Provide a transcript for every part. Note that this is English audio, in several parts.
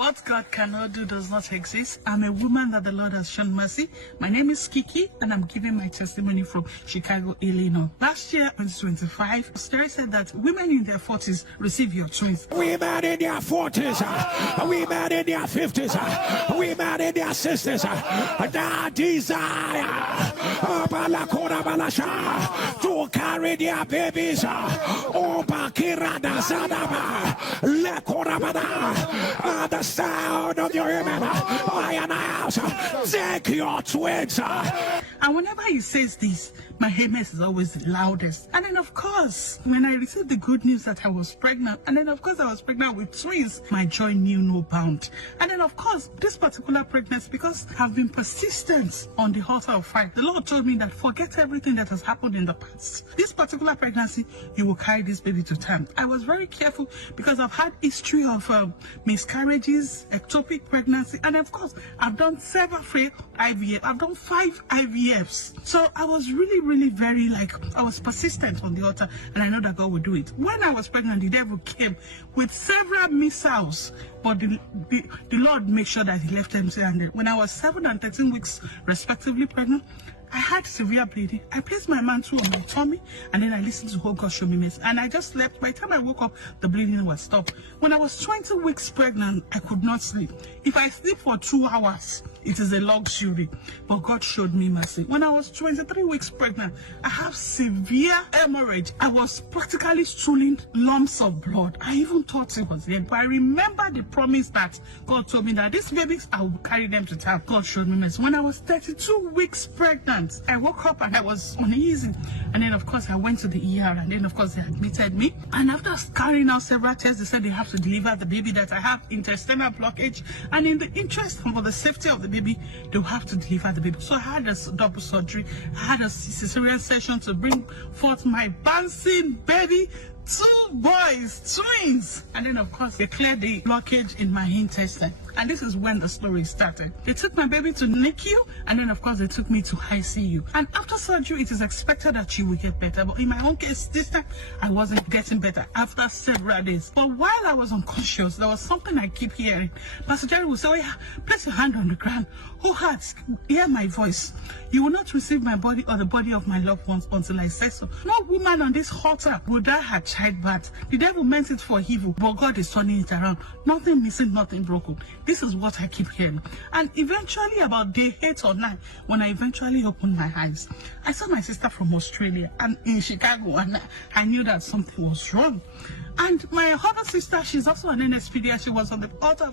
What God cannot do does not exist. I'm a woman that the Lord has shown mercy. My name is Kiki, and I'm giving my testimony from Chicago, Illinois. Last year, 2025, Story said that women in their 40s receive your twins. Women in their 40s, women in their 50s, women in their 60s, that desire to carry their babies. The sound of your amen. I announce, take your twins. And whenever he says this, my happiness is always the loudest. And then, of course, when I received the good news that I was pregnant, and then, of course, I was pregnant with twins, my joy knew no bound. And then, of course, this particular pregnancy, because I've been persistent on the altar of fire, the Lord told me that forget everything that has happened in the past. This particular pregnancy, you will carry this baby to term. I was very careful because I've had history of miscarriages, ectopic pregnancy, and of course, I've done several IVF. I've done 5 IVFs. So I was really very I was persistent on the altar, and I know that God will do it. When I was pregnant, the devil came with several missiles, but the Lord made sure that he left empty-handed. When I was 7 and 13 weeks respectively pregnant, I had severe bleeding. I placed my mantle on my tummy, and then I listened to Oh God Show Me Mercy. And I just slept. By the time I woke up, the bleeding was stopped. When I was 20 weeks pregnant, I could not sleep. If I sleep for 2 hours, it is a luxury. But God showed me mercy. When I was 23 weeks pregnant, I have severe hemorrhage. I was practically stooling lumps of blood. I even thought it was dead. But I remember the promise that God told me that these babies, I will carry them to term. God showed me mercy. When I was 32 weeks pregnant, I woke up and I was uneasy. And then, of course, I went to the ER, and then, of course, they admitted me. And after carrying out several tests, they said they have to deliver the baby, that I have intestinal blockage. And in the interest and for the safety of the baby, they'll have to deliver the baby. So I had a double surgery. I had a cesarean session to bring forth my bouncing baby. 2 boys, twins. And then, of course, they cleared the blockage in my intestine. And this is when the story started. They took my baby to NICU, and then, of course, they took me to ICU. And after surgery, it is expected that she will get better. But in my own case, this time, I wasn't getting better after several days. But while I was unconscious, there was something I keep hearing. Pastor Jerry will say, oh yeah, place your hand on the ground. Who hearts, hear my voice. You will not receive my body or the body of my loved ones until I say so. No woman on this altar will die her childbirth. The devil meant it for evil, but God is turning it around. Nothing missing, nothing broken. This is what I keep hearing. And eventually, about day 8 or 9, when I eventually opened my eyes, I saw my sister from Australia and in Chicago, and I knew that something was wrong. And my other sister, she's also an NSPD, she was on the altar.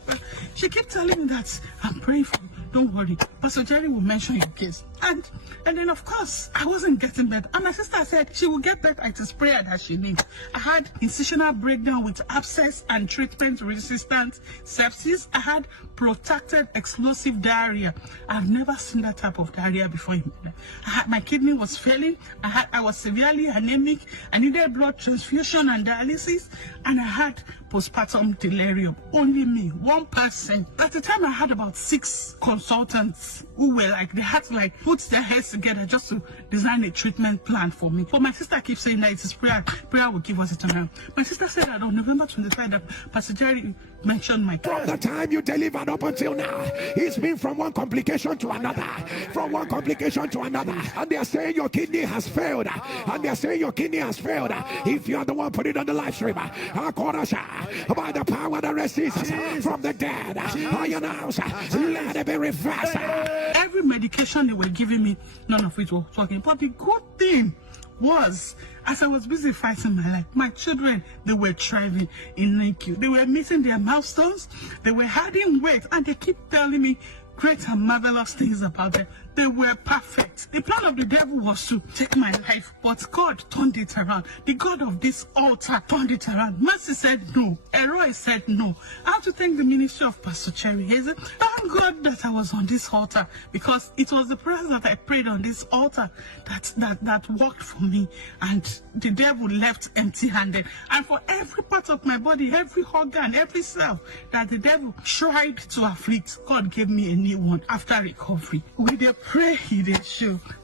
She kept telling me that I'm praying for you. Don't worry, Pastor Jerry will mention your case. And then, of course, I wasn't getting better. And my sister said she will get better. It is prayer that she needs. I had incisional breakdown with abscess and treatment-resistant sepsis. I had protracted explosive diarrhea. I've never seen that type of diarrhea before in my life. My kidney was failing. I was severely anemic. I needed blood transfusion and dialysis. And I had postpartum delirium. Only me, 1%. At the time, I had about 6 consultants who were they had to put their heads together just to design a treatment plan for me. But my sister keeps saying that it is prayer. Prayer will give us it turnaround. My sister said that on November 25th, that Pastor Jerry mentioned my case. From the time you delivered up until now, it's been from one complication to another, from one complication to another. And they're saying your kidney has failed. And they're saying your kidney has failed. If you're the one put it on the live stream, by the power that resists from the dead, I announce, let it be reversed. Every medication they were giving me, none of it was working. But the good thing was, as I was busy fighting my life, my children, they were thriving in NICU. They were meeting their milestones, they were adding weight, and they keep telling me great and marvelous things about them. They were perfect. The plan of the devil was to take my life, but God turned it around. The God of this altar turned it around. Mercy said no. Eroi said no. I have to thank the ministry of Pastor Cherry. Thank God that I was on this altar, because it was the prayers that I prayed on this altar that worked for me, and the devil left empty-handed. And for every part of my body, every organ, every cell that the devil tried to afflict, God gave me a new one after recovery. With a pray, he did show.